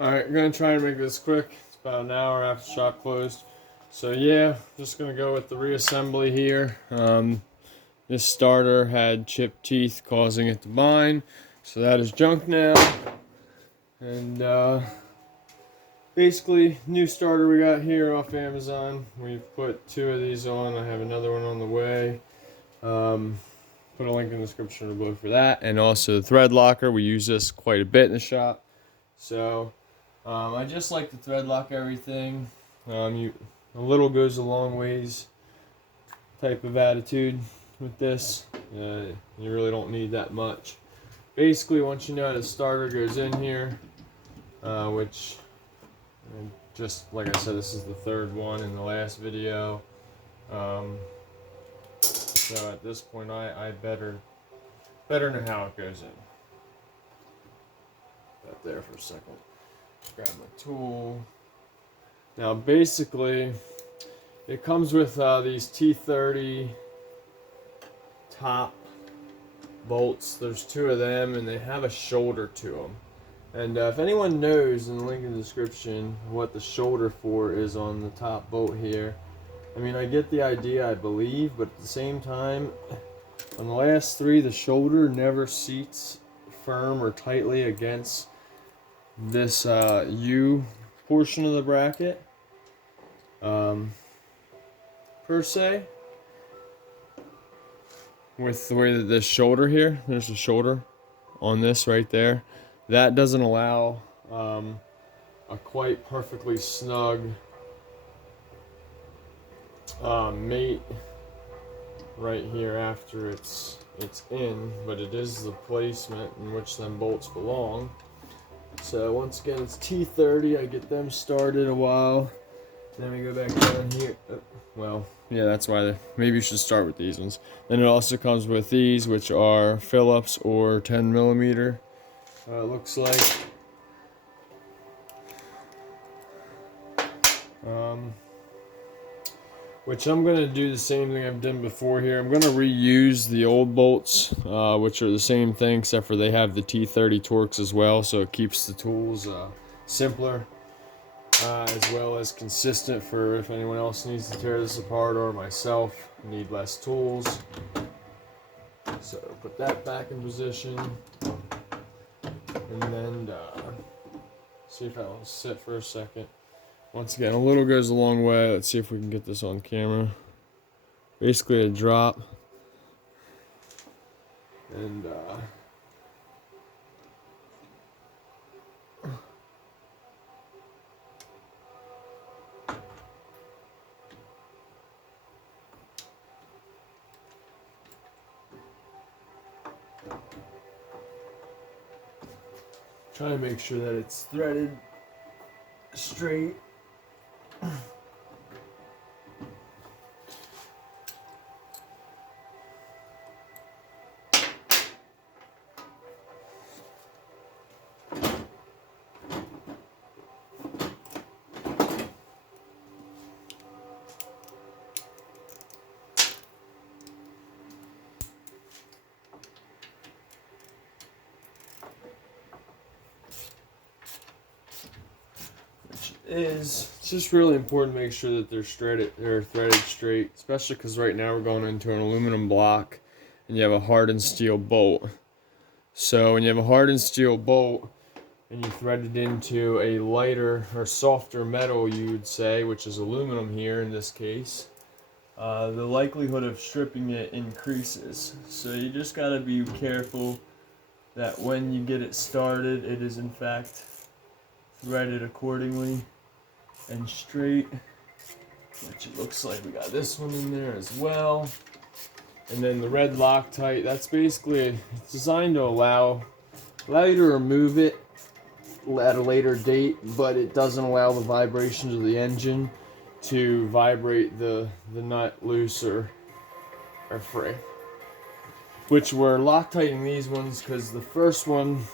Alright, I'm gonna try and make this quick. It's about an hour after shop closed. So yeah, just gonna go with the reassembly here. This starter had chipped teeth causing it to bind. So that is junk now. And basically, new starter we got here off Amazon. We've put 2 of these on. I have another one on the way. Put a link in the description below for that. And also the thread locker. We use this quite a bit in the shop. So I just like to thread lock everything. A little goes a long ways type of attitude with this. You really don't need that much. Basically, once you know the starter goes in here, which, just like I said, this is the 3rd one in the last video. So at this point, I better know how it goes in. Up there for a second. Grab my tool. Now basically, it comes with these T30 top bolts. There's 2 of them, and they have a shoulder to them. And if anyone knows, in the link in the description, what the shoulder for is on the top bolt here. I mean, I get the idea, I believe, but at the same time, on the last 3, the shoulder never seats firm or tightly against this U portion of the bracket, per se. With the way that this shoulder here, there's a shoulder on this right there, that doesn't allow a quite perfectly snug mate right here after it's in, but it is the placement in which them bolts belong. So once again, it's T30. I get them started a while. Then we go back down here. Well, yeah, that's why maybe you should start with these ones. Then it also comes with these, which are Phillips or 10mm. It looks like. Which I'm going to do the same thing I've done before here. I'm going to reuse the old bolts, which are the same thing, except for they have the T30 Torx as well, so it keeps the tools simpler, as well as consistent for if anyone else needs to tear this apart, or myself need less tools. So put that back in position, and then see if that will sit for a second. Once again, a little goes a long way. Let's see if we can get this on camera. Basically a drop. And try to make sure that it's threaded straight. It's just really important to make sure that they're threaded straight, especially because right now we're going into an aluminum block and you have a hardened steel bolt. So when you have a hardened steel bolt and you thread it into a lighter or softer metal, you would say, which is aluminum here in this case, the likelihood of stripping it increases. So you just got to be careful that when you get it started, it is in fact threaded accordingly and straight, which it looks like we got this one in there as well. And then the red Loctite, that's basically, it's designed to allow you to remove it at a later date, but it doesn't allow the vibrations of the engine to vibrate the nut loose or free. Which we're Loctiting these ones because the first one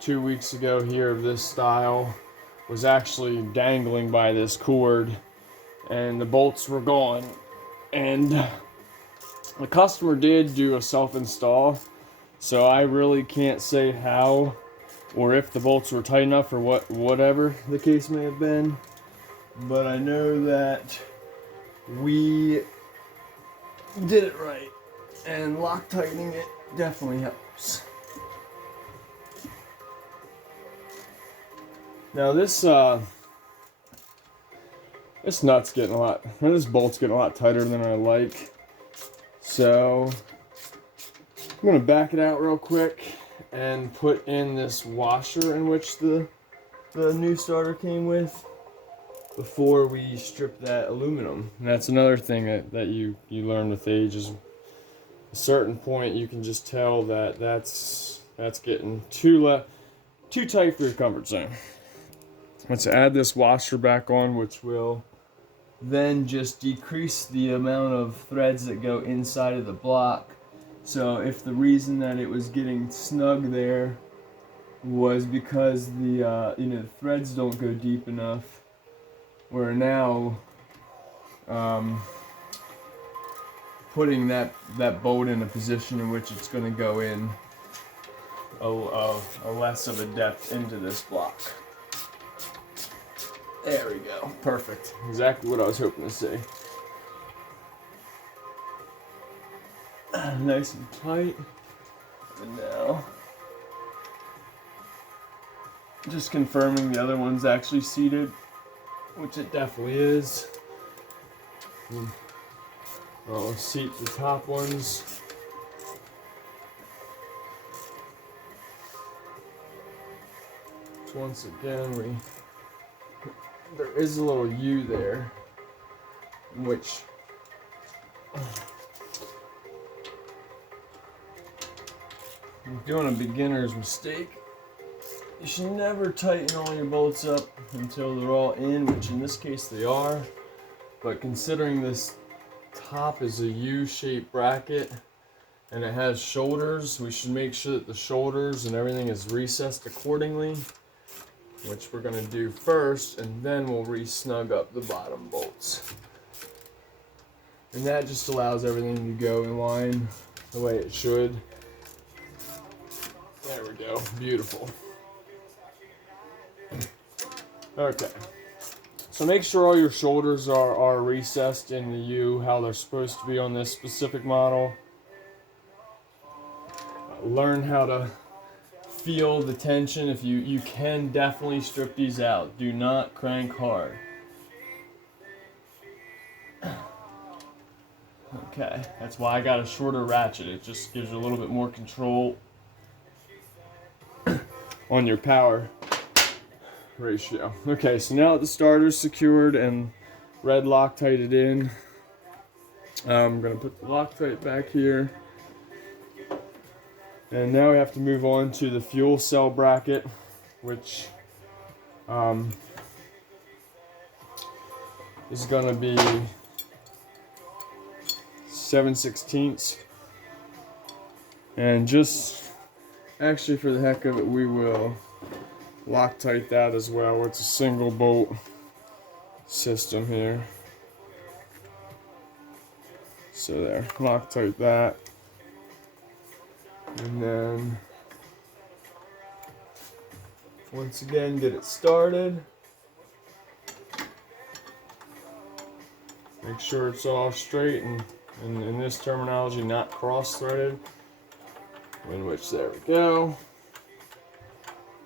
2 weeks ago here of this style was actually dangling by this cord and the bolts were gone, and the customer did do a self-install, so I really can't say how or if the bolts were tight enough, or whatever the case may have been. But I know that we did it right, and Loctiting it definitely helps. Now this nut's getting this bolt's getting a lot tighter than I like. So I'm gonna back it out real quick and put in this washer in which the new starter came with before we strip that aluminum. And that's another thing that you learn with age is, a certain point you can just tell that that's getting too tight for your comfort zone. Let's add this washer back on, which will then just decrease the amount of threads that go inside of the block. So if the reason that it was getting snug there was because the threads don't go deep enough, we're now putting that bolt in a position in which it's going to go in a less of a depth into this block. There we go. Perfect. Exactly what I was hoping to see. Nice and tight. And now, just confirming the other one's actually seated, which it definitely is. I'll seat the top ones. Once again, there is a little U there, which you're doing a beginner's mistake. You should never tighten all your bolts up until they're all in, which in this case they are. But considering this top is a U-shaped bracket and it has shoulders, we should make sure that the shoulders and everything is recessed accordingly, which we're going to do first, and then we'll re-snug up the bottom bolts. And that just allows everything to go in line the way it should. There we go. Beautiful. Okay. So make sure all your shoulders are recessed in the U how they're supposed to be on this specific model. Learn how to feel the tension. If you can definitely strip these out. Do not crank hard. Okay, that's why I got a shorter ratchet. It just gives you a little bit more control on your power ratio. Okay, so now that the starter's secured and red Loctited in, I'm gonna put the Loctite back here. And now we have to move on to the fuel cell bracket, which is gonna be 7/16. And just actually for the heck of it, we will Loctite that as well. It's a single bolt system here. So there, Loctite that. And then once again get it started. Make sure it's all straight and in this terminology not cross-threaded. In which there we go.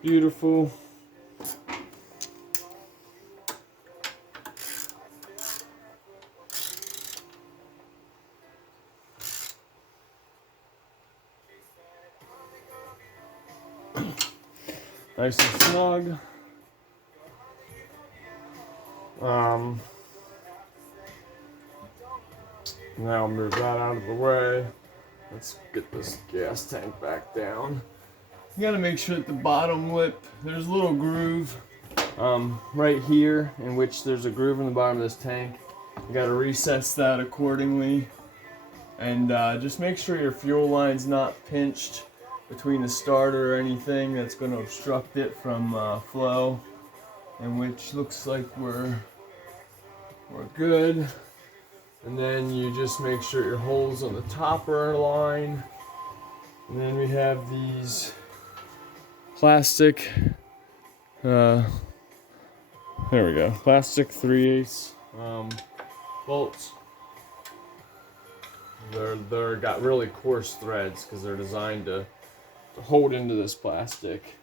Beautiful. Nice and snug. Now I'll move that out of the way. Let's get this gas tank back down. You gotta make sure that the bottom lip, there's a little groove right here in which there's a groove in the bottom of this tank. You gotta recess that accordingly. And just make sure your fuel line's not pinched between the starter or anything that's going to obstruct it from flow, and which looks like we're good. And then you just make sure your holes on the top are aligned. And then we have these plastic. There we go. Plastic 3/8 bolts. They're got really coarse threads because they're designed to hold into this plastic.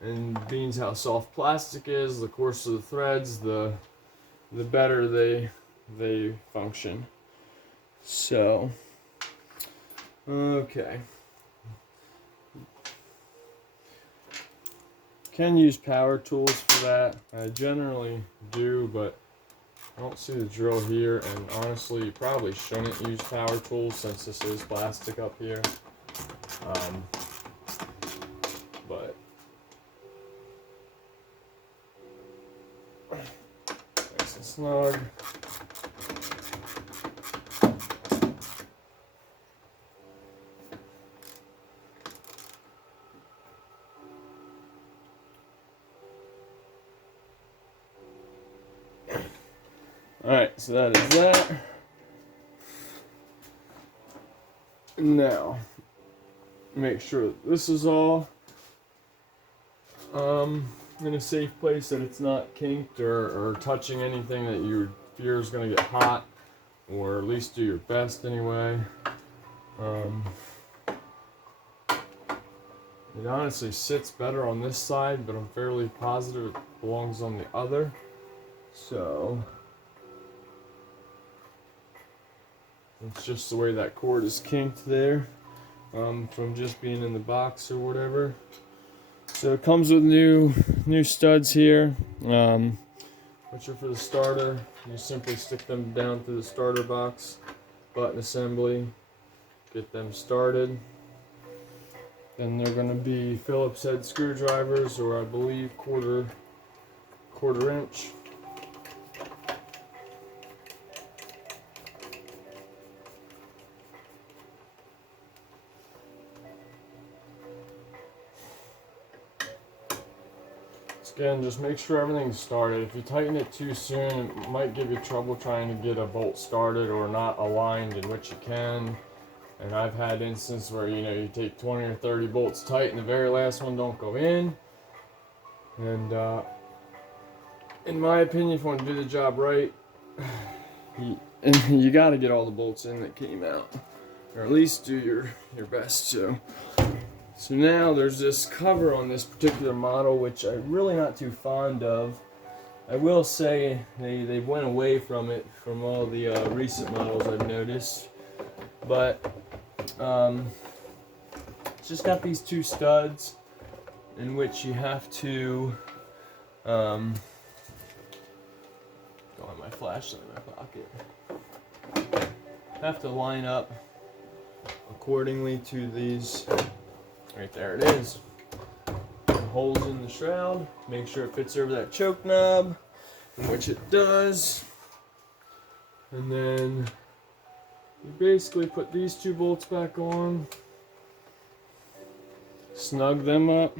And being how soft plastic is, the coarser the threads, the better they function. So, okay. Can use power tools for that. I generally do, but I don't see the drill here, and honestly, you probably shouldn't use power tools since this is plastic up here. But nice and snug. Alright, so that is that. Now, make sure that this is all in a safe place, that it's not kinked or touching anything that you fear is going to get hot, or at least do your best anyway. It honestly sits better on this side, but I'm fairly positive it belongs on the other. So it's just the way that cord is kinked there, from just being in the box or whatever. So it comes with new studs here, which are for the starter. You simply stick them down through the starter box, button assembly, get them started. Then they're going to be Phillips head screwdrivers, or I believe quarter inch. Again, just make sure everything's started. If you tighten it too soon, it might give you trouble trying to get a bolt started or not aligned, in which you can. And I've had instances where, you take 20 or 30 bolts tight and the very last one don't go in. And in my opinion, if you want to do the job right, you got to get all the bolts in that came out, or at least do your best to. So now there's this cover on this particular model, which I'm really not too fond of. I will say they went away from it from all the recent models I've noticed. But it's just got these two studs in which you have to got my flashlight in my pocket. Have to line up accordingly to these. Right there it is. The holes in the shroud. Make sure it fits over that choke knob, which it does. And then you basically put these two bolts back on, snug them up,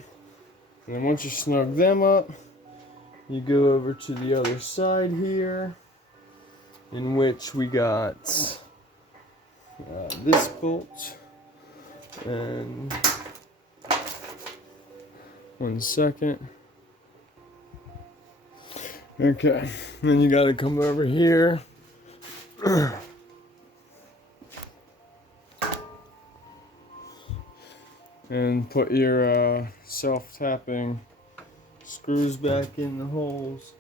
and then once you snug them up, you go over to the other side here, in which we got this bolt, and one second. Okay, then you gotta come over here. And put your self-tapping screws back in the holes.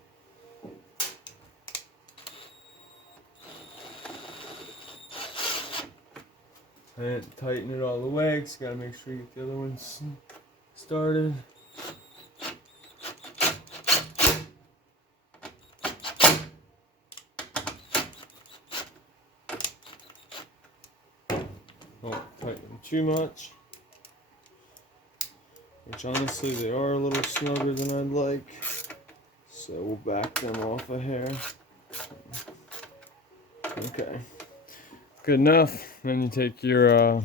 And tighten it all the way, because you gotta make sure you get the other ones started. Don't tighten them too much. Which honestly they are a little snugger than I'd like. So we'll back them off a hair. Okay. Good enough. Then you take your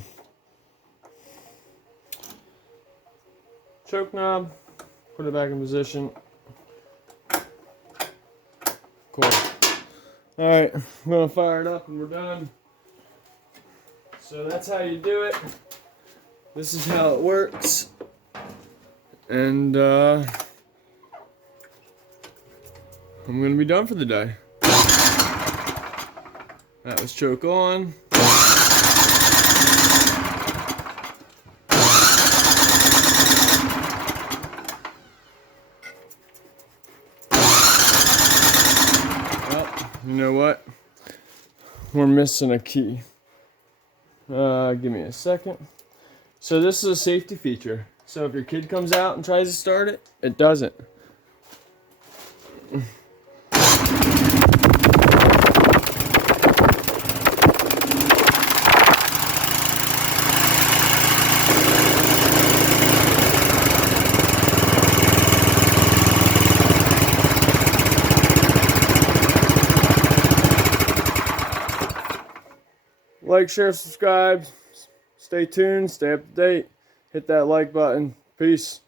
choke knob, put it back in position. Cool. Alright, I'm gonna fire it up and we're done. So that's how you do it. This is how it works. And I'm gonna be done for the day. That was choke on. Oh, you know what? We're missing a key. Give me a second. So this is a safety feature. So if your kid comes out and tries to start it, it doesn't. Like, share, subscribe. Stay tuned, stay up to date. Hit that like button. Peace.